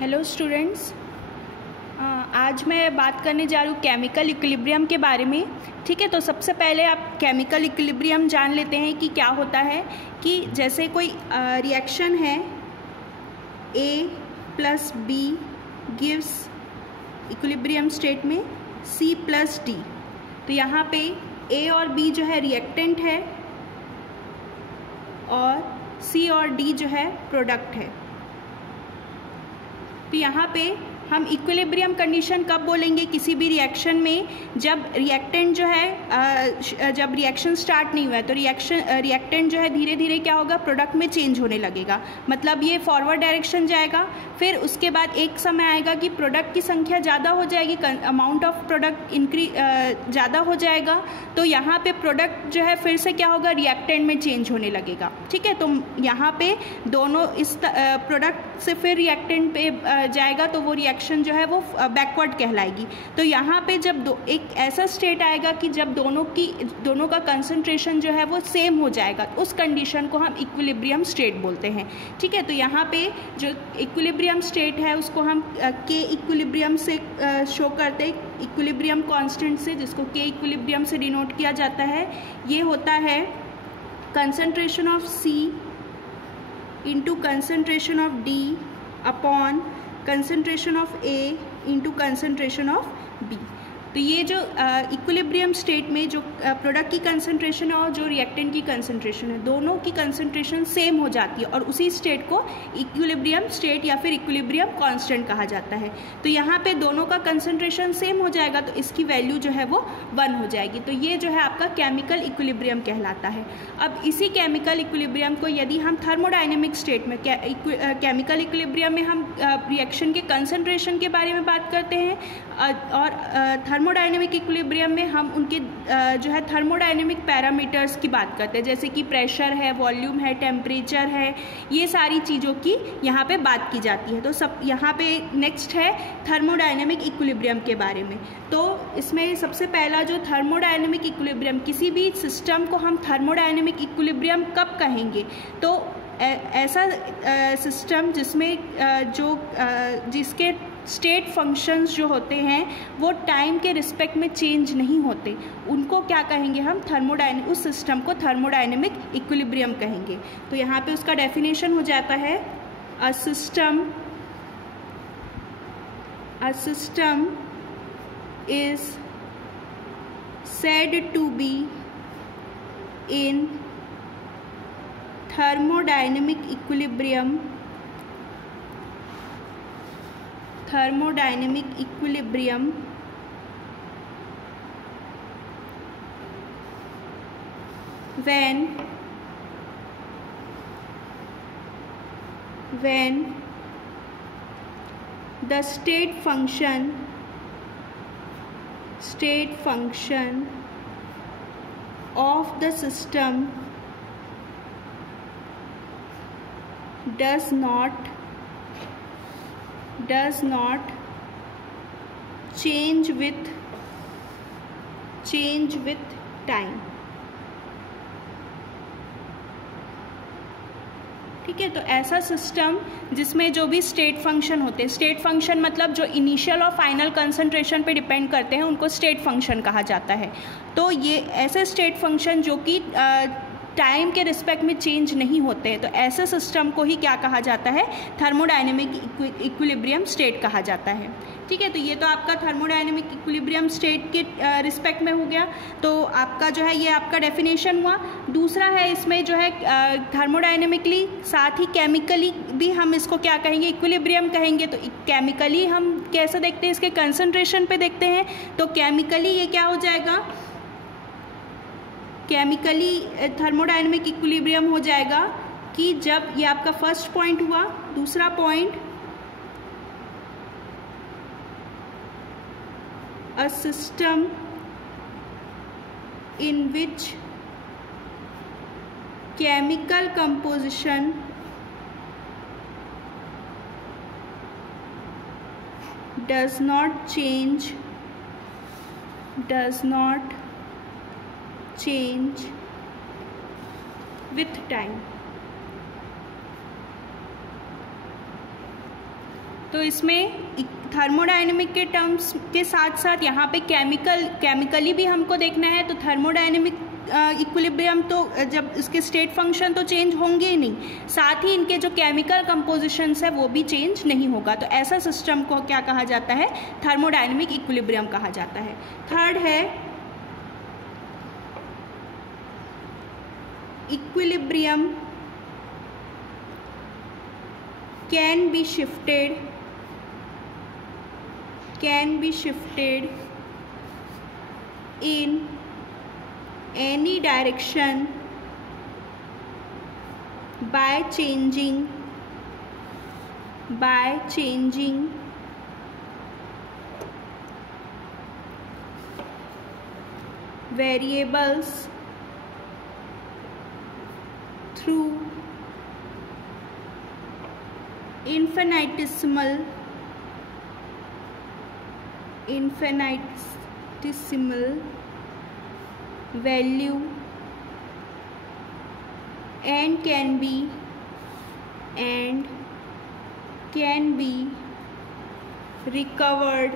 Hello students, आज मैं बात करने जा रही हूँ केमिकल इक्विलिब्रियम के बारे में। ठीक है, तो सबसे पहले आप केमिकल इक्विलिब्रियम जान लेते हैं कि क्या होता है। कि जैसे कोई रिएक्शन है A + B gives equilibrium state में C + D। तो यहाँ पे A और B जो है रिएक्टेंट है और C और D जो है प्रोडक्ट है। तो यहाँ पे हम इक्विलिब्रियम कंडीशन कब बोलेंगे किसी भी रिएक्शन में, जब रिएक्टेंट जो है जब रिएक्शन स्टार्ट नहीं हुआ है तो रिएक्टेंट जो है धीरे धीरे क्या होगा, प्रोडक्ट में चेंज होने लगेगा। मतलब ये फॉरवर्ड डायरेक्शन जाएगा, फिर उसके बाद एक समय आएगा कि प्रोडक्ट की संख्या ज़्यादा हो जाएगी, अमाउंट ऑफ प्रोडक्ट ज़्यादा हो जाएगा। तो यहाँ पे प्रोडक्ट जो है फिर से क्या होगा, रिएक्टेंट में चेंज होने लगेगा। ठीक है, तो यहाँ पे दोनों इस प्रोडक्ट से फिर रिएक्टेंट पे जाएगा तो वो रिएक्शन जो है वो बैकवर्ड कहलाएगी। तो यहाँ पे जब एक ऐसा स्टेट आएगा कि जब दोनों का कंसंट्रेशन जो है वो सेम हो जाएगा, तो उस कंडीशन को हम इक्विलिब्रियम स्टेट बोलते हैं। ठीक है, तो यहाँ पे जो इक्विलिब्रियम स्टेट है उसको हम के इक्विलिब्रियम से शो करते हैं, इक्विलिब्रियम कांस्टेंट से, जिसको के इक्विलिब्रियम से डिनोट किया जाता है। ये होता है concentration of C into concentration of D upon concentration of A into concentration of B। तो ये जो इक्विलिब्रियम स्टेट में जो प्रोडक्ट की कंसंट्रेशन है और जो रिएक्टेंट की कंसंट्रेशन है, दोनों की कंसंट्रेशन सेम हो जाती है और उसी स्टेट को इक्विलिब्रियम स्टेट या फिर इक्विलिब्रियम कांस्टेंट कहा जाता है। तो यहाँ पे दोनों का कंसंट्रेशन सेम हो जाएगा तो इसकी वैल्यू जो है वो 1 हो जाएगी। तो ये जो है आपका केमिकल इक्विलिब्रियम कहलाता है। अब इसी केमिकल इक्विलिब्रियम को यदि हम थर्मोडाइनमिक स्टेट में, केमिकल इक्विलिब्रियम में हम रिएक्शन के कंसंट्रेशन के बारे में बात करते हैं और थर्मोडाइनमिक इक्विलिब्रियम में हम उनके जो है थर्मोडाइनमिक पैरामीटर्स की बात करते हैं, जैसे कि प्रेशर है, वॉल्यूम है, टेम्परेचर है, ये सारी चीज़ों की यहाँ पे बात की जाती है। तो सब यहाँ पे नेक्स्ट है थर्मोडाइनमिक इक्विलिब्रियम के बारे में। तो इसमें सबसे पहला जो थर्मोडाइनमिक इक्विलिब्रियम, किसी भी सिस्टम को हम थर्मोडाइनमिक इक्विलिब्रियम कब कहेंगे, तो ऐसा सिस्टम जिसमें जिसके स्टेट फंक्शंस जो होते हैं वो टाइम के रिस्पेक्ट में चेंज नहीं होते, उनको क्या कहेंगे हम, उस सिस्टम को थर्मोडाइनमिक इक्विलिब्रियम कहेंगे। तो यहाँ पे उसका डेफिनेशन हो जाता है, a system is said to be in thermodynamic equilibrium when the state function of the system does not change with time। ठीक है, तो ऐसा सिस्टम जिसमें जो भी स्टेट फंक्शन होते हैं, स्टेट फंक्शन मतलब जो इनिशियल और फाइनल कंसंट्रेशन पे डिपेंड करते हैं, उनको स्टेट फंक्शन कहा जाता है। तो ये ऐसे स्टेट फंक्शन जो कि टाइम के रिस्पेक्ट में चेंज नहीं होते हैं, तो ऐसे सिस्टम को ही क्या कहा जाता है, थर्मोडाइनमिक इक्विलिब्रियम स्टेट कहा जाता है। ठीक है, तो ये तो आपका थर्मोडाइनमिक इक्विलिब्रियम स्टेट के रिस्पेक्ट में हो गया। तो आपका जो है ये आपका डेफिनेशन हुआ। दूसरा है इसमें जो है थर्मोडाइनमिकली साथ ही केमिकली भी हम इसको क्या कहेंगे, इक्विलिब्रियम कहेंगे। तो केमिकली हम कैसे देखते हैं, इसके कंसंट्रेशन पे देखते हैं। तो केमिकली ये क्या हो जाएगा, केमिकली थर्मोडाइनमिक इक्विलिब्रियम हो जाएगा कि जब ये आपका फर्स्ट पॉइंट हुआ, दूसरा point, a system in which chemical composition does not change with time। तो इसमें थर्मोडायनेमिक के टर्म्स के साथ साथ यहाँ पे केमिकली भी हमको देखना है। तो थर्मोडायनेमिक इक्विलिब्रियम तो जब इसके स्टेट फंक्शन तो चेंज होंगे ही नहीं, साथ ही इनके जो केमिकल कंपोजिशंस है वो भी चेंज नहीं होगा। तो ऐसा सिस्टम को क्या कहा जाता है? थर्मोडायनेमिक इक्विलिब्रियम कहा जाता है। थर्ड है equilibrium can be shifted in any direction by changing variables through infinitesimal value and can be recovered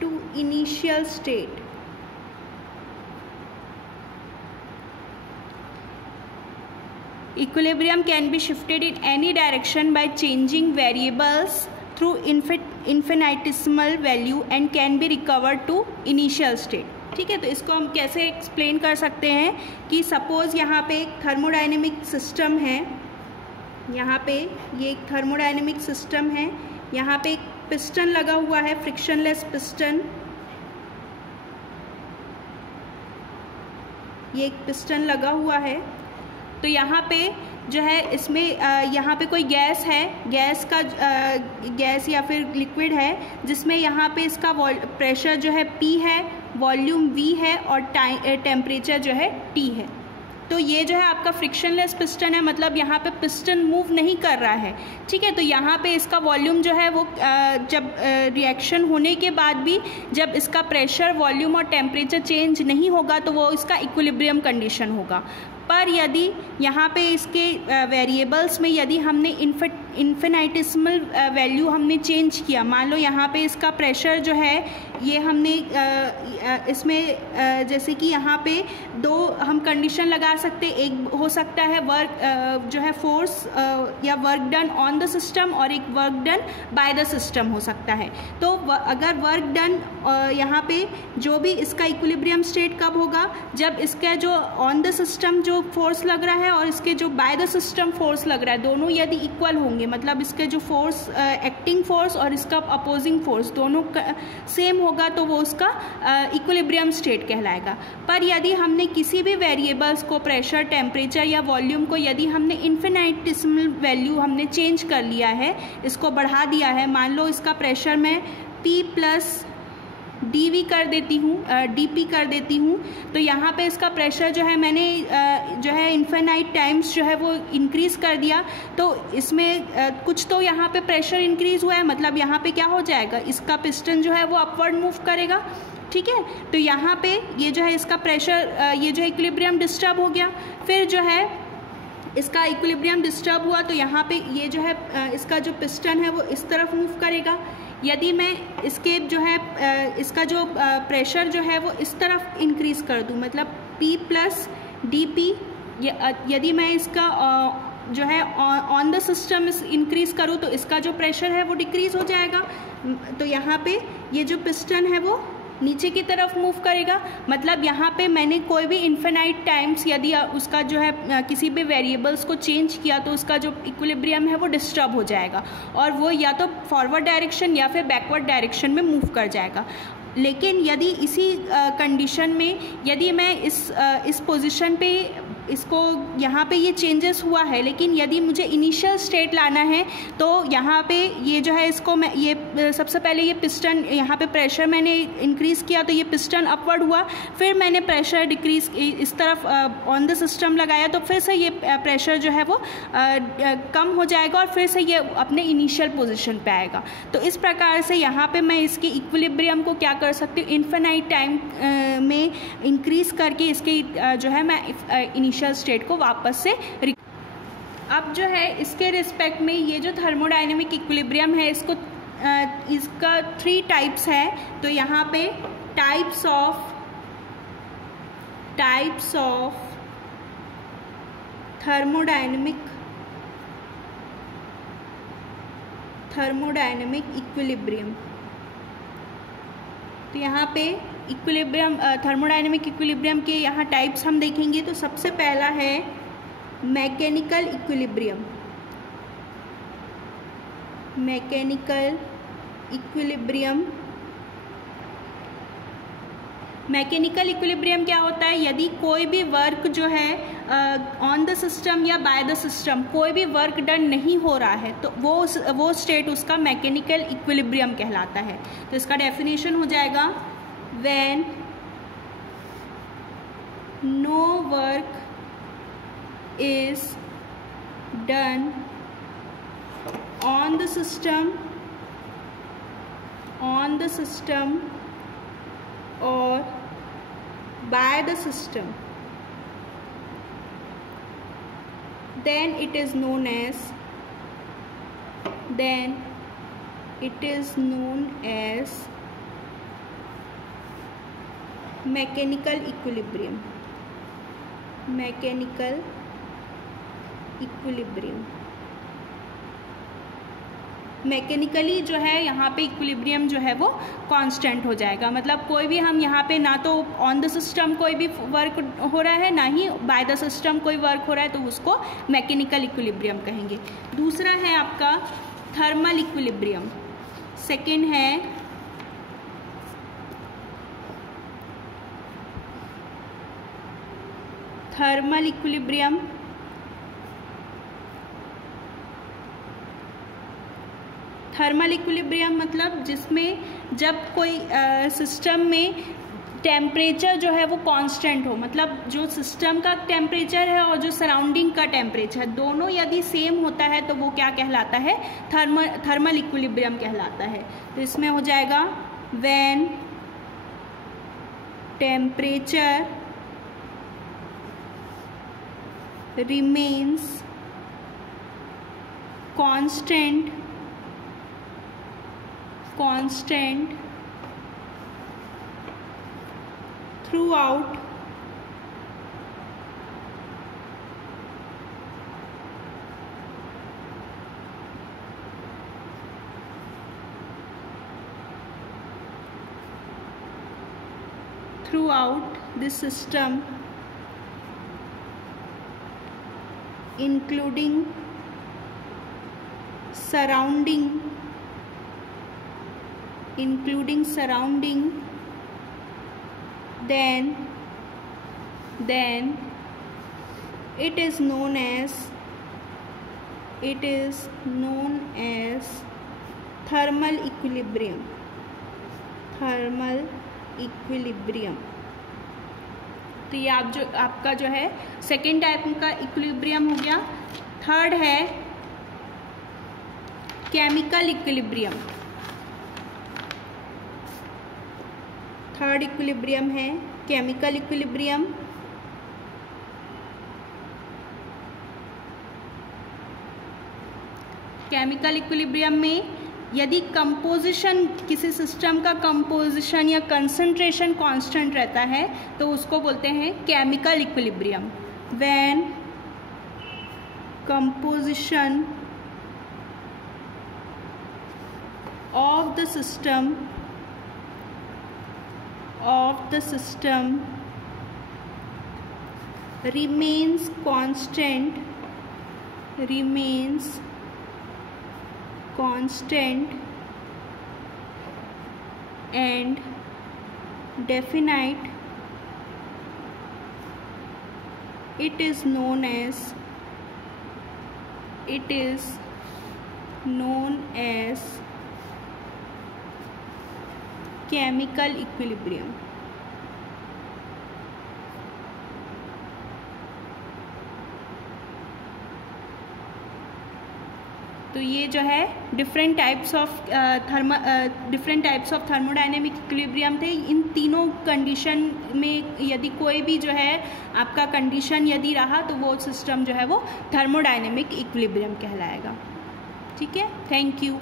to initial state. Equilibrium can be shifted in any direction by changing variables through infinitesimal value and can be recovered to initial state. ठीक है, तो इसको हम कैसे explain कर सकते हैं कि सपोज़ यहाँ पे एक थर्मोडायनेमिक सिस्टम है, यहाँ पे ये एक थर्मोडायनेमिक सिस्टम है, यहाँ पे एक पिस्टन लगा हुआ है, फ्रिक्शनलेस पिस्टन, ये एक पिस्टन लगा हुआ है। तो यहाँ पे जो है इसमें यहाँ पे कोई गैस है, गैस या फिर लिक्विड है, जिसमें यहाँ पे इसका प्रेशर जो है P है, वॉल्यूम V है और टेम्परेचर जो है T है। तो ये जो है आपका फ्रिक्शनलेस पिस्टन है, मतलब यहाँ पे पिस्टन मूव नहीं कर रहा है। ठीक है, तो यहाँ पे इसका वॉल्यूम जो है वो जब रिएक्शन होने के बाद भी जब इसका प्रेशर, वॉल्यूम और टेम्परेचर चेंज नहीं होगा तो वो इसका इक्विलिब्रियम कंडीशन होगा। पर यदि यहाँ पे इसके वेरिएबल्स में यदि हमने इन्फिनिटेसिमल वैल्यू हमने चेंज किया, मान लो यहाँ पे इसका प्रेशर जो है ये हमने इसमें जैसे कि यहाँ पे दो हम कंडीशन लगा सकते, एक हो सकता है वर्क जो है फोर्स या work done on the system और एक work done by the system हो सकता है। तो अगर वर्क डन यहाँ पे जो भी इसका इक्विलिब्रियम स्टेट कब होगा, जब इसका जो ऑन द सिस्टम जो फोर्स लग रहा है और इसके जो बाय द सिस्टम फोर्स लग रहा है दोनों यदि इक्वल होंगे, मतलब इसके जो फोर्स एक्टिंग फोर्स और इसका अपोजिंग फोर्स दोनों सेम होगा तो वो उसका इक्विलिब्रियम स्टेट कहलाएगा। पर यदि हमने किसी भी वेरिएबल्स को, प्रेशर, टेम्परेचर या वॉल्यूम को यदि हमने इन्फिनिटेसिमल वैल्यू हमने चेंज कर लिया है, इसको बढ़ा दिया है, मान लो इसका प्रेशर मैं P प्लस dV कर देती हूँ, dP कर देती हूँ, तो यहाँ पे इसका प्रेशर जो है मैंने जो है इन्फिनाइट टाइम्स जो है वो इंक्रीज़ कर दिया। तो इसमें कुछ तो यहाँ पे प्रेशर इंक्रीज़ हुआ है, मतलब यहाँ पे क्या हो जाएगा, इसका पिस्टन जो है वो अपवर्ड मूव करेगा। ठीक है, तो यहाँ पे ये जो है इसका प्रेशर, ये जो है इक्विलिब्रियम डिस्टर्ब हो गया। फिर जो है इसका इक्विलिब्रियम डिस्टर्ब हुआ तो यहाँ पे ये जो है इसका जो पिस्टन है वो इस तरफ मूव करेगा। यदि मैं इसके जो है इसका जो प्रेशर जो है वो इस तरफ इंक्रीज़ कर दूँ, मतलब P प्लस dP, यदि मैं इसका जो है ऑन द सिस्टम इंक्रीज़ करूँ तो इसका जो प्रेशर है वो डिक्रीज़ हो जाएगा। तो यहाँ पे ये जो पिस्टन है वो नीचे की तरफ मूव करेगा। मतलब यहाँ पे मैंने कोई भी इन्फिनाइट टाइम्स यदि उसका जो है किसी भी वेरिएबल्स को चेंज किया तो उसका जो इक्विलिब्रियम है वो डिस्टर्ब हो जाएगा और वो या तो फॉरवर्ड डायरेक्शन या फिर बैकवर्ड डायरेक्शन में मूव कर जाएगा। लेकिन यदि इसी कंडीशन में यदि मैं इस पोजीशन पे इसको यहाँ पे ये चेंजेस हुआ है, लेकिन यदि मुझे इनिशियल स्टेट लाना है तो यहाँ पे ये जो है इसको मैं ये सबसे पहले ये पिस्टन, यहाँ पे प्रेशर मैंने इंक्रीज़ किया तो ये पिस्टन अपवर्ड हुआ, फिर मैंने प्रेशर डिक्रीज़ इस तरफ ऑन द सिस्टम लगाया तो फिर से ये प्रेशर जो है वो कम हो जाएगा और फिर से ये अपने इनिशियल पोजीशन पे आएगा। तो इस प्रकार से यहाँ पे मैं इसके इक्विलिब्रियम को क्या कर सकती हूँ, इन्फिनाइट टाइम में इंक्रीज़ करके इसके जो है मैं इनिशियल स्टेट को वापस से। अब जो है इसके रिस्पेक्ट में ये जो थर्मोडाइनमिक इक्विलिब्रियम है इसका 3 टाइप्स है। तो यहाँ पे टाइप्स ऑफ थर्मोडाइनमिक इक्विलिब्रियम। तो यहाँ पे थर्मोडाइनमिक इक्विलिब्रियम के यहाँ टाइप्स हम देखेंगे। तो सबसे पहला है मैकेनिकल इक्विलिब्रियम। मैकेनिकल इक्विलिब्रियम क्या होता है? यदि कोई भी वर्क जो है ऑन द सिस्टम या बाय द सिस्टम कोई भी वर्क डन नहीं हो रहा है तो वो स्टेट उसका मैकेनिकल इक्विलिब्रियम कहलाता है। तो इसका डेफिनेशन हो जाएगा when no work is done on the system or by the system, then it is known as mechanical equilibrium। Mechanically जो है यहाँ पे इक्विलिब्रियम जो है वो कांस्टेंट हो जाएगा। मतलब कोई भी हम यहाँ पे ना तो ऑन द सिस्टम कोई भी वर्क हो रहा है ना ही बाय द सिस्टम कोई वर्क हो रहा है, तो उसको मैकेनिकल इक्विलिब्रियम कहेंगे। दूसरा है आपका थर्मल इक्विलिब्रियम। सेकेंड है थर्मल इक्विलिब्रियम। थर्मल इक्विलिब्रियम मतलब जिसमें जब कोई सिस्टम में टेम्परेचर जो है वो कांस्टेंट हो, मतलब जो सिस्टम का टेम्परेचर है और जो सराउंडिंग का टेम्परेचर दोनों यदि सेम होता है तो वो क्या कहलाता है? थर्मल इक्विलिब्रियम कहलाता है। तो इसमें हो जाएगा when temperature remains constant throughout the system, including surrounding, then it is known as thermal equilibrium। तो ये आपका जो है सेकेंड टाइप का इक्विलिब्रियम हो गया। थर्ड है केमिकल इक्विलिब्रियम। थर्ड इक्विलिब्रियम है केमिकल इक्विलिब्रियम। केमिकल इक्विलिब्रियम में यदि कंपोजिशन किसी सिस्टम का कंपोजिशन या कंसंट्रेशन कांस्टेंट रहता है तो उसको बोलते हैं chemical equilibrium. When composition of the system remains constant and definite, it is known as chemical equilibrium। तो ये जो है different types of thermodynamic equilibrium थे। इन तीनों कंडीशन में यदि कोई भी जो है आपका कंडीशन यदि रहा तो वो सिस्टम जो है वो थर्मोडायनेमिक इक्विलिब्रियम कहलाएगा। ठीक है, थैंक यू।